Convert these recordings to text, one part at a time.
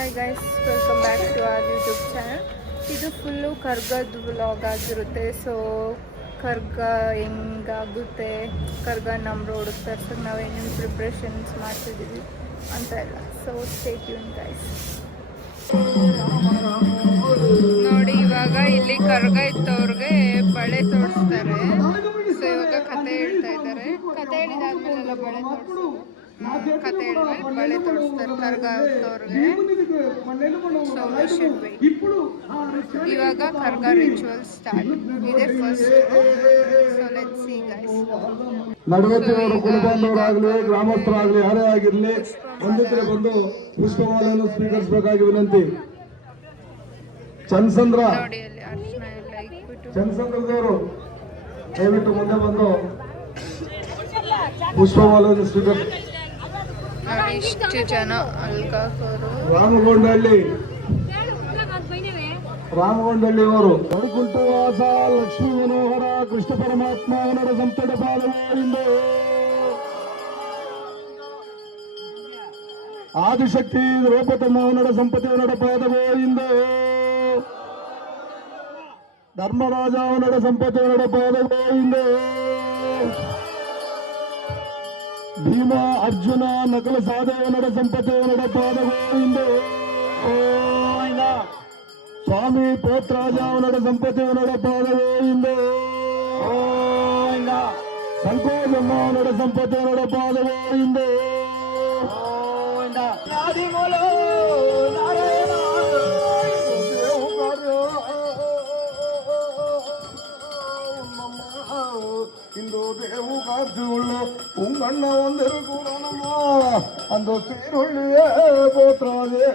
Hi guys, welcome back to our YouTube channel. ಇದು full ಕರ್ಗದ vlog ಆಗಿರುತ್ತೆ. So Coorg ಹೆಂಗಾಗುತ್ತೆ, ಕರ್ಗ ನಮ್ಮ ರೋಡಿಗೆ ತರ್ಸಕ್ಕೆ ನಾವು ಏನೇನು ಪ್ರಿಪ್ರೇಷನ್ಸ್ ಮಾಡ್ತಿದ್ದೀವಿ ಅಂತ ಎಲ್ಲ. So stay tune guys. ನೋಡಿ, ಇವಾಗ ಇಲ್ಲಿ ಕರ್ಗ ಇತ್ತವ್ರಿಗೆ ಬಳೆ ತೋರಿಸ್ತಾರೆ. ಸೊ ಇವಾಗ ಕತೆ ಹೇಳ್ತಾ ಇದ್ದಾರೆ. ಕತೆ ಹೇಳಿದಾದ್ಮೇಲೆಲ್ಲ ಬಳೆ ತೋರಿಸೋದು. ಕತೆ ಹೇಳಿದ್ಮೇಲೆ ಬಳೆ ತೋರಿಸ್ತಾರೆ ಕರ್ಗ ಇತ್ತವ್ರಿಗೆ. So we should wait. ಇವಾಗ ಕರ್ಗ ರಿಚುವಲ್ ಸ್ಟಾರ್ಟ್. ಇದೇ first. So let's see guys. ನಡವತ್ತಿನವರು ಕುಲಬಾಂಧವರಾಗಲಿ ಗ್ರಾಮಸ್ಥರಾಗಲಿ ಯಾರೇ ಆಗಿರಲಿ ಒಂದು ಕಡೆ ಬಂದು ಪುಷ್ಪಮಾಲೆಯನ್ನು ಸ್ವೀಕರಿಸಬೇಕಾಗಿ ವಿನಂತಿ. ಚಂದ್ರದವರು ದಯವಿಟ್ಟು ಮುಂದೆ ಬಂದು ಪುಷ್ಪಮಾಲೆಯನ್ನು ಸ್ವೀಕರಿಸಿ. ಇಷ್ಟು ಜನ ರಾಮಗೊಂಡಳ್ಳಿ ಅವರು ವೈಕುಂಠವಾಸ ಲಕ್ಷ್ಮೀ ಮನೋಹರ ಕೃಷ್ಣ ಪರಮಾತ್ಮ ನಡ ಸಂತಡ ಪಾದವರಿಂದ ಆದಿಶಕ್ತಿ ದ್ರೌಪದಮ್ಮ ನಡ ಸಂಪತಿ ನಡ ಪಾದವರಿಂದ ಧರ್ಮರಾಜ ನಡ ಸಂಪತಿ ನಡ ಪಾದವರಿಂದ ಭೀಮ ಅರ್ಜುನ ನಕಲ ಸಾಧವ ನಡ ಸಂಪತಿ ನಡ ಪಾದವರಿಂದ ಸ್ವಾಮಿ ಪೋತ್ರಾಜ ನಡ ಸಂಪತಿ ನಡ ಪಾದವರಿಂದ ಸಂಕೋಜಮ್ಮ ನಡ ಸಂಪತಿ ನಡ ಪಾದವರಿಂದ ಇಂದು ದೇವು ಕಾರ್ತಿಯುಳ್ಳ ಉಂಗಣ್ಣ ಒಂದರು ಕೂಡ ನಮ್ಮ ಅಂದು ಸೀರುಳ್ಳಿಯೇ ಪೋತ್ರಾಜೇ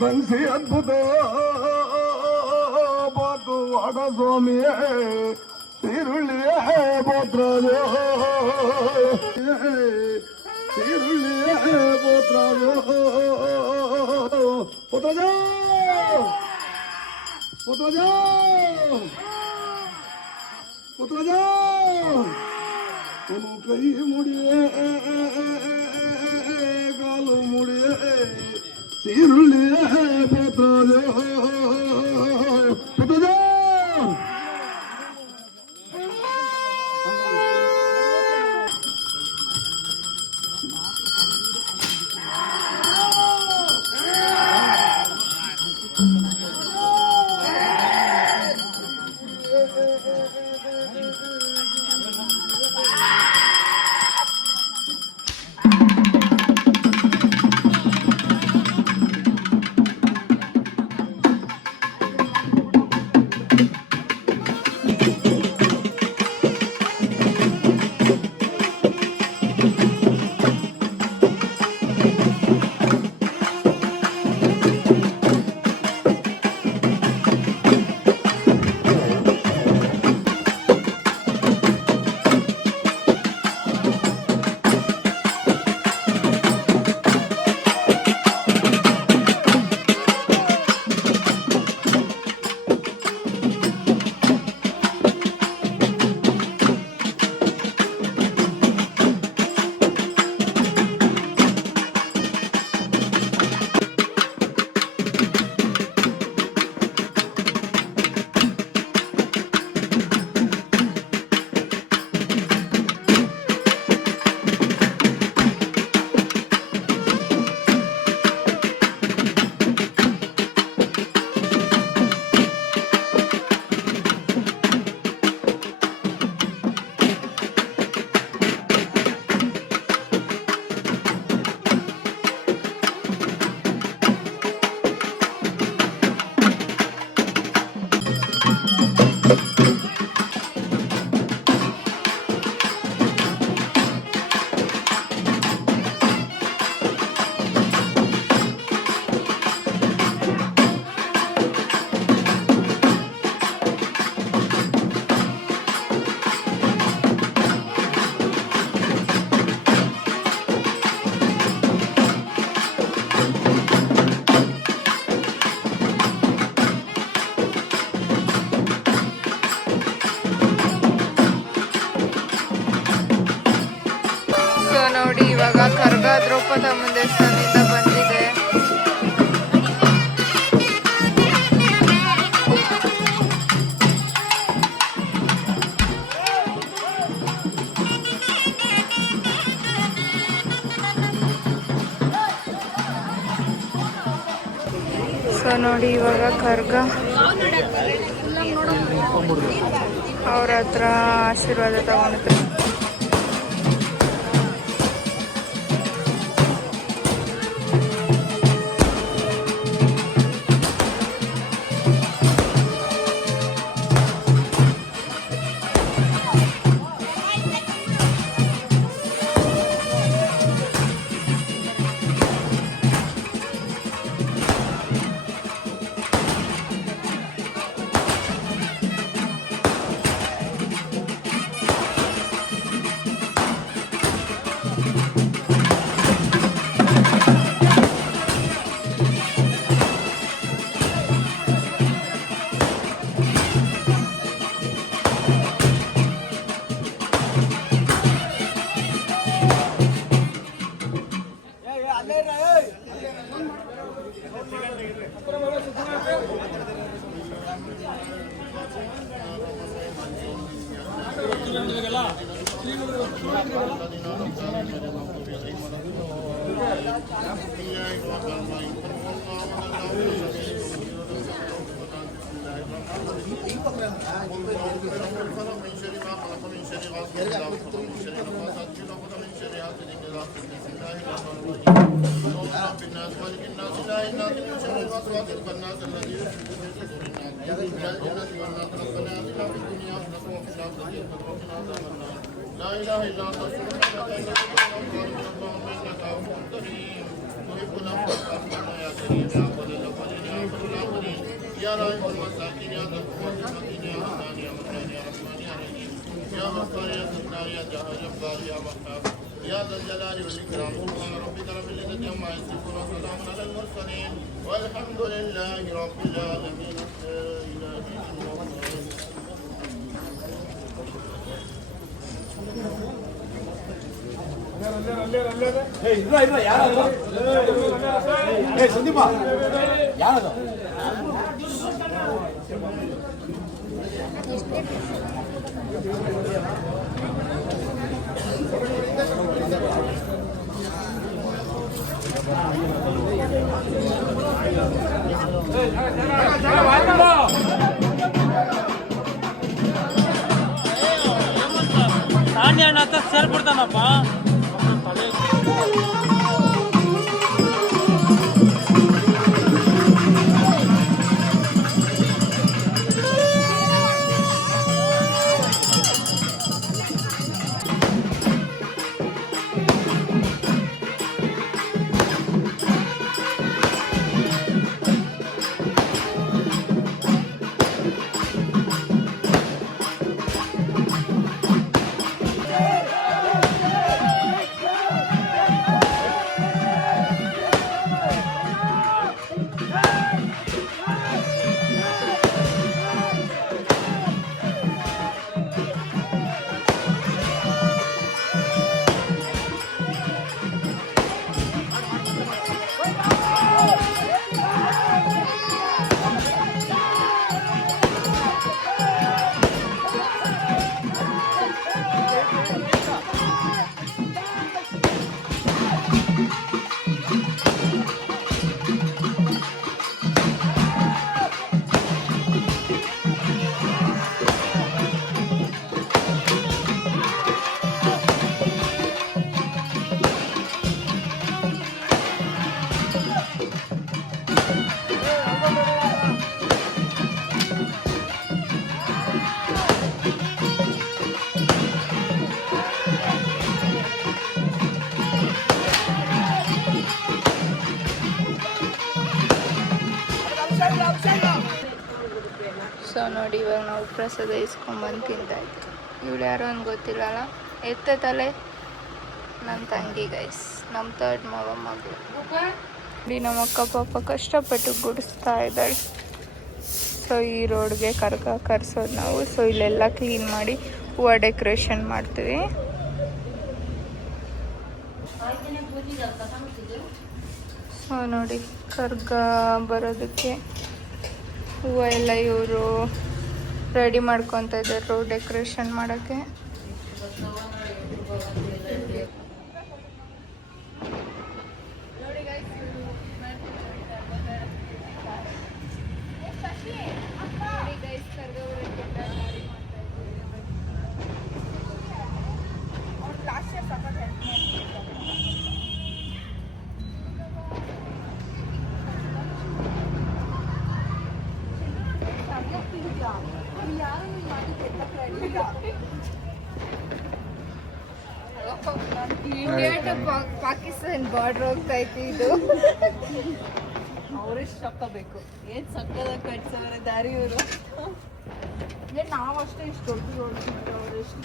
ತನ್ಸಿ ಅದ್ಭುತ ಬಾತು ವಾಡ ಸ್ವಾಮಿಯೇ ಈರುಳ್ಳಿಯೇ ಪೋತ್ರಾಜ ಈರುಳ್ಳಿಯೇ ಪೋತ್ರಾಜ ಪುತ್ರಜ ಪುತ್ರಜ ಪುತ್ರಜ ಕೈ ಮುಡಿಯೇ ಕಾಲು ಮುಡಿಯೇ ಈರುಳ್ಳಿಯೇ ಪೋತ್ರಾಜ ಪುತ್ರಜ ಇವಾಗ ಕರ್ಗ ದ್ರೌಪದಮ್ಮ ದೇವಸ್ಥಾನದಿಂದ ಬಂದಿದೆ. ಸೊ ನೋಡಿ ಇವಾಗ ಕರ್ಗ ಅವ್ರ ಹತ್ರ ಆಶೀರ್ವಾದ ತಗೊಂಡಿದ್ರು. يا ذا الجلال والإكرام سبحان ربك رب العزة عما يصفون وسلام على المرسلين والحمد لله رب العالمين. لا إله إلا الله. ತಾನೇ ಅಣ್ಣ ಅಂತ ಸೇರ್ಬಿಡ್ತಾನಪ್ಪ. ಸೊ ನೋಡಿ ಇವಾಗ ನಾವು ಪ್ರಸಾದ ಇಸ್ಕೊಂಬಂದು ತಿಂತಾಯಿದ್ವಿ. ಇವಳು ಯಾರೋ ಅಂತ ಗೊತ್ತಿಲ್ಲಲ್ಲ, ಎತ್ತ ತಲೆ ನನ್ನ ತಂಗಿ ಗೈಸ್, ನಮ್ಮ ಥರ್ಡ್ ಮಗಳು. ನೋಡಿ ನಮ್ಮ ಅಕ್ಕ ಪಾಪ ಕಷ್ಟಪಟ್ಟು ಗುಡಿಸ್ತಾ ಇದ್ದಾಳೆ. ಸೊ ಈ ರೋಡ್ಗೆ ಕರ್ಸೋದು ನಾವು. ಸೊ ಇಲ್ಲೆಲ್ಲ ಕ್ಲೀನ್ ಮಾಡಿ ಹೂವು ಡೆಕೋರೇಷನ್ ಮಾಡ್ತೀವಿ. ಸೊ ನೋಡಿ ಕರ್ಗ ಬರೋದಕ್ಕೆ ಹೂವು ಎಲ್ಲ ಇವರು ರೆಡಿ ಮಾಡ್ಕೊತಾ ಇದ್ದಾರೆ ಡೆಕೋರೇಷನ್ ಮಾಡೋಕ್ಕೆ. ಇಂಡಿಯಾ ಟು ಪಾಕಿಸ್ತಾನ್ ಬಾರ್ಡರ್ ಹೋಗ್ತಾ ಇತ್ತು ಇದು. ಅವರೆಷ್ಟು ರೊಕ್ಕ ಬೇಕು, ಏನು ಸಕ್ಕದ ಕಟ್ಸವ್ರೆ ದಾರಿ ಇವರು. ನಾವಷ್ಟೇ ಇಷ್ಟು ದೊಡ್ಡ ನೋಡ್ತಿದ್ರು ಅವರೆಷ್ಟು.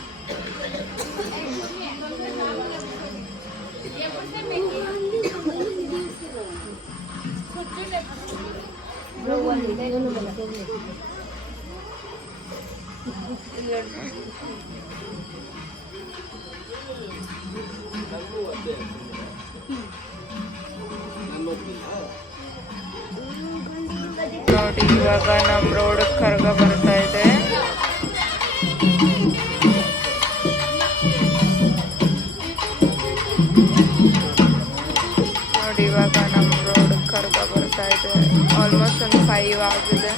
ನೋಡಿ ಇವಾಗ ನಮ್ಮ ರೋಡ್ ಕರ್ಗ ಬರ್ತಾ ಇದೆ. ನೋಡಿ ಇವಾಗ ನಮ್ಮ ರೋಡ್ ಕರ್ಗ ಬರ್ತಾ ಇದೆ. ಆಲ್ಮೋಸ್ಟ್ ಒಂದು 5 ಆಗಿದೆ.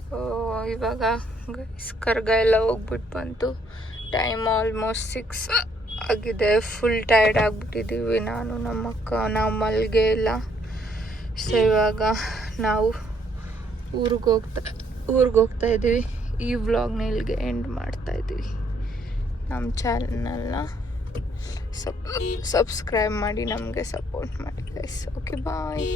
ಸೊ ಇವಾಗ ಕರ್ಗ ಎಲ್ಲ ಹೋಗ್ಬಿಟ್ಟು ಬಂತು. ಟೈಮ್ ಆಲ್ಮೋಸ್ಟ್ 6 ಆಗಿದೆ. ಫುಲ್ ಟೈರ್ಡ್ ಆಗಿಬಿಟ್ಟಿದ್ದೀವಿ. ನಾನು ನಮ್ಮ ಅಕ್ಕ ನಾವು ಮಲ್ಗೆ ಇಲ್ಲ. ಸೊ ಇವಾಗ ನಾವು ಊರಿಗೆ ಹೋಗ್ತಾ ಇದ್ದೀವಿ. ಈ ವ್ಲಾಗ್ನ ಇಲ್ಲಿಗೆ ಎಂಡ್ ಮಾಡ್ತಾ ಇದ್ದೀವಿ. ನಮ್ಮ ಚಾನಲ್ನ ಸಬ್ಸ್ಕ್ರೈಬ್ ಮಾಡಿ ನಮಗೆ ಸಪೋರ್ಟ್ ಮಾಡಿ ಗೈಸ್. Okay bye.